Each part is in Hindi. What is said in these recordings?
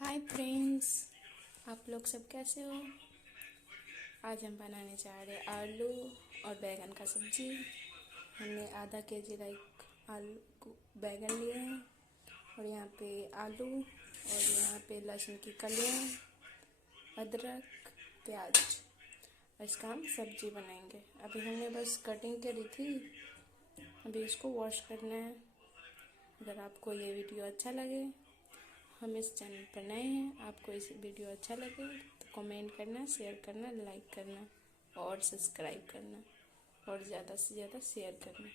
हाय फ्रेंड्स, आप लोग सब कैसे हो। आज हम बनाने जा रहे हैं आलू और बैगन का सब्जी। हमने आधा केजी आलू बैगन लिए हैं और यहाँ पे आलू और यहाँ पे लहसुन की कलियाँ, अदरक, प्याज। इसका हम सब्जी बनाएंगे। अभी हमने बस कटिंग करी थी, अभी इसको वॉश करना है। अगर आपको ये वीडियो अच्छा लगे, हम इस चैनल पर नए हैं, आपको इस वीडियो अच्छा लगे तो कमेंट करना, शेयर करना, लाइक करना और सब्सक्राइब करना और ज़्यादा से ज़्यादा शेयर करना,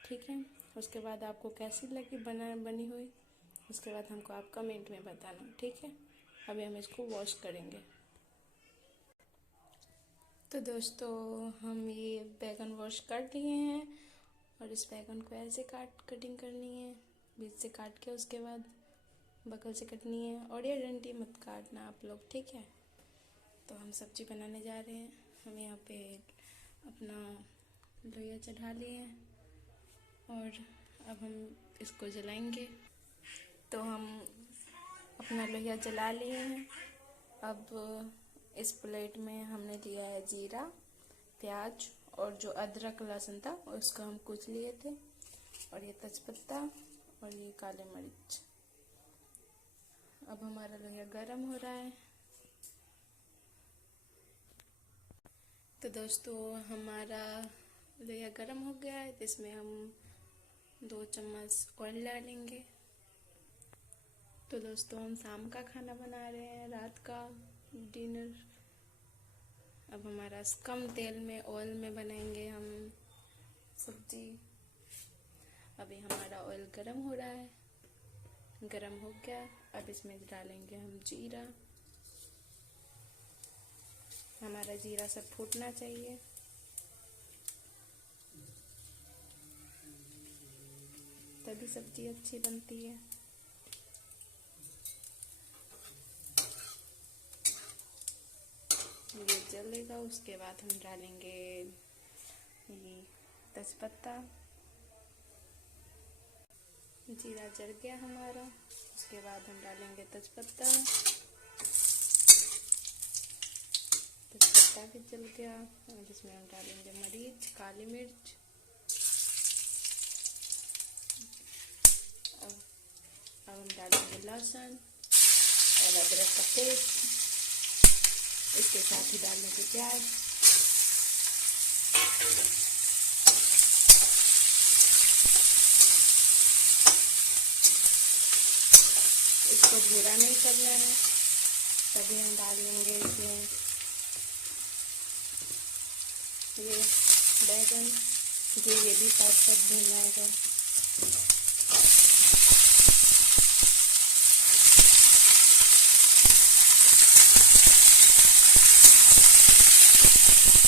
ठीक है। उसके बाद आपको कैसी लगी बनी हुई, उसके बाद हमको आप कमेंट में बताना, ठीक है। अभी हम इसको वॉश करेंगे। तो दोस्तों, हम ये बैगन वॉश कर लिए हैं और इस बैगन को ऐसे कटिंग करनी है, बीच से काट के उसके बाद बगल से कटनी है। और ये डंडी मत काटना आप लोग, ठीक है। तो हम सब्जी बनाने जा रहे हैं। हम यहाँ पे अपना लोहिया चढ़ा लिए हैं और अब हम इसको जलाएंगे। तो हम अपना लोहिया जला लिए हैं। अब इस प्लेट में हमने लिया है जीरा, प्याज और जो अदरक लहसुन था उसको हम कूच लिए थे, और ये तेजपत्ता और ये काली मिर्च। अब हमारा लोहिया गरम हो रहा है। तो दोस्तों, हमारा लोहिया गरम हो गया है, तो इसमें हम 2 चम्मच ऑयल डालेंगे। तो दोस्तों, हम शाम का खाना बना रहे हैं, रात का डिनर। अब हमारा कम तेल में, ऑयल में बनाएंगे हम सब्जी। अभी हमारा ऑयल गरम हो रहा है, गरम हो गया। अब इसमें डालेंगे हम जीरा। हमारा जीरा सब फूटना चाहिए। तभी सब्जी अच्छी बनती है। ये जलेगा, उसके बाद हम डालेंगे ये तेजपत्ता। जीरा जल गया हमारा, उसके बाद हम डालेंगे तेजपत्ता। तेजपत्ता भी जल गया, जिसमें हम डालेंगे मरीच, काली मिर्च। अब हम डालेंगे लहसुन और अदरक का पेस्ट। इसके साथ ही डालेंगे प्याज। इसको भूरा नहीं करना है, तभी हम डालेंगे इसमें ये बैगन, जो ये भी साथ साथ भूना है।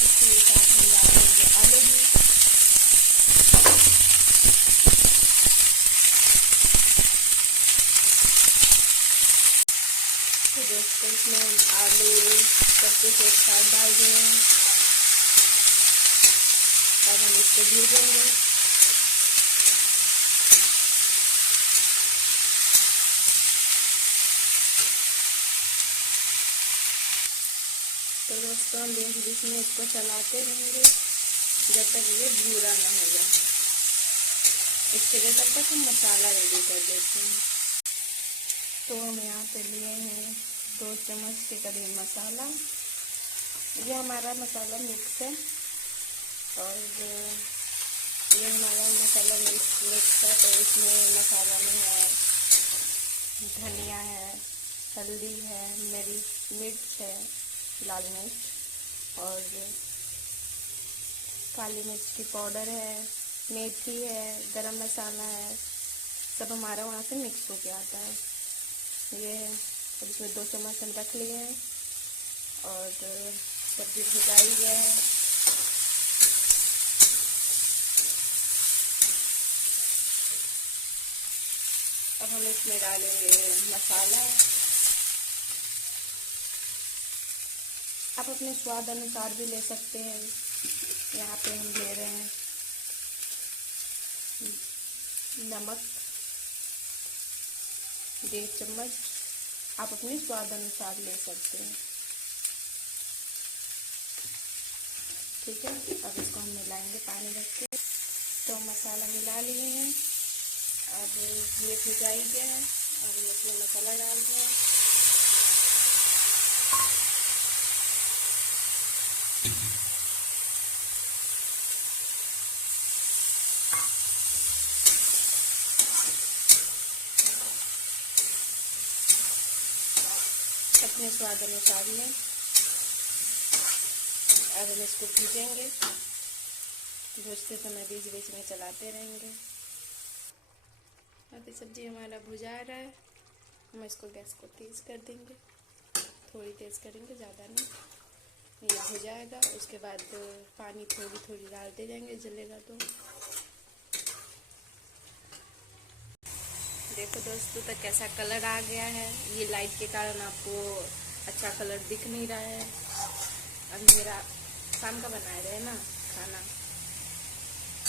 इसके साथ हम डालेंगे आलू भी। तो दोस्तों, इसमें हम आलू सब कुछ एक साथ डाल दिए हैं। अब हम इसको भूजेंगे। तो दोस्तों, हम बीच बीच में इसको चलाते रहेंगे जब तक ये भूरा ना हो जाए। इसके लिए तब तक हम मसाला रेडी कर देते हैं। तो हम यहाँ पे लिए हैं 2 चम्मच के करीब मसाला। ये हमारा मसाला मिक्स है और ये हमारा मसाला मिक्स है। तो इसमें मसाला में है धनिया है, हल्दी है, मिर्च है, लाल मिर्च और काली मिर्च की पाउडर है, मेथी है, गरम मसाला है। सब हमारा वहाँ से मिक्स होके आता है। ये है। अब इसमें 2 चम्मच हम रख लिए हैं और सब्जी भुजाई गया है। अब हम इसमें डालेंगे मसाला। आप अपने स्वाद अनुसार भी ले सकते हैं। यहाँ पे हम ले रहे हैं नमक 1.5 चम्मच, आप अपने स्वाद अनुसार ले सकते हैं। ठीक है, अब इसको हम मिलाएंगे पानी रख के। तो मसाला मिला लिए हैं, अब ये भुजाई गया है और इसमें मसाला डाल दिया है। अपने स्वाद अनुसार में अब हम इसको भूजेंगे। भूजते समय बीच बीच में चलाते रहेंगे। अभी सब्जी हमारा भुजा रहा है, हम इसको गैस को तेज़ कर देंगे। थोड़ी तेज़ करेंगे, ज़्यादा नहीं। ये भुजाएगा, उसके बाद पानी थोड़ी थोड़ी डालते जाएंगे, जलेगा तो। देखो दोस्तों, तो कैसा कलर आ गया है। ये लाइट के कारण आपको अच्छा कलर दिख नहीं रहा है। अब मेरा शाम का बनाए रहे ना खाना,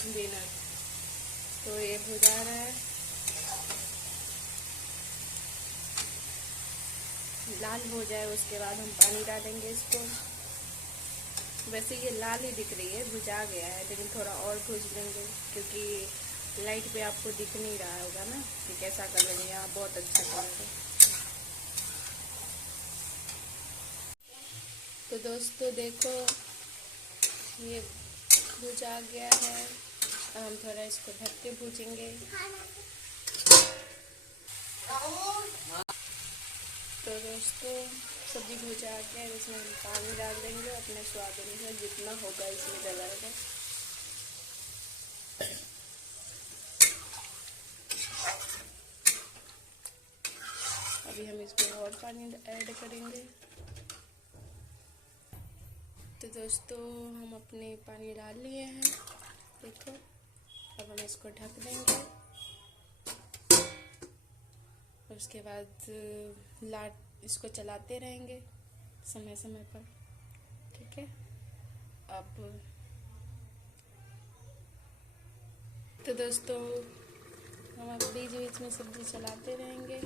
डिनर, तो ये भुजा रहा है। लाल हो जाए उसके बाद हम पानी डालेंगे इसको। वैसे ये लाल ही दिख रही है, भुजा गया है, लेकिन थोड़ा और भूज लेंगे क्योंकि लाइट पे आपको दिख नहीं रहा होगा ना कि कैसा कलर है। यहाँ बहुत अच्छा कलर है। तो दोस्तों देखो, ये भुजा गया है। अब हम थोड़ा इसको ढक के भूजेंगे। तो दोस्तों सब्जी भुजा गया है, इसमें हम पानी डाल देंगे अपने स्वाद अनुसार, जितना होगा इसमें डलाएगा। अभी हम इसमें और पानी ऐड करेंगे। तो दोस्तों हम अपने पानी डाल लिए हैं, देखो। अब हम इसको ढक देंगे। उसके बाद इसको चलाते रहेंगे समय समय पर। ठीक है, अब तो दोस्तों हम अब बीच बीच में सब्जी चलाते रहेंगे।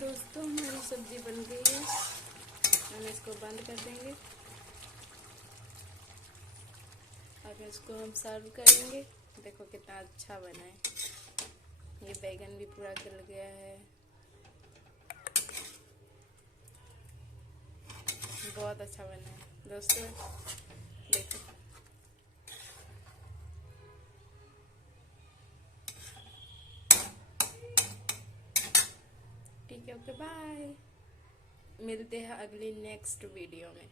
दोस्तों हमारी सब्जी बन गई है, हम इसको बंद कर देंगे। अब इसको हम सर्व करेंगे। देखो कितना अच्छा बना है। ये बैगन भी पूरा गल गया है, बहुत अच्छा बना है दोस्तों, देखो। ठीक है, ओके बाय। मिलते हैं अगली नेक्स्ट वीडियो में।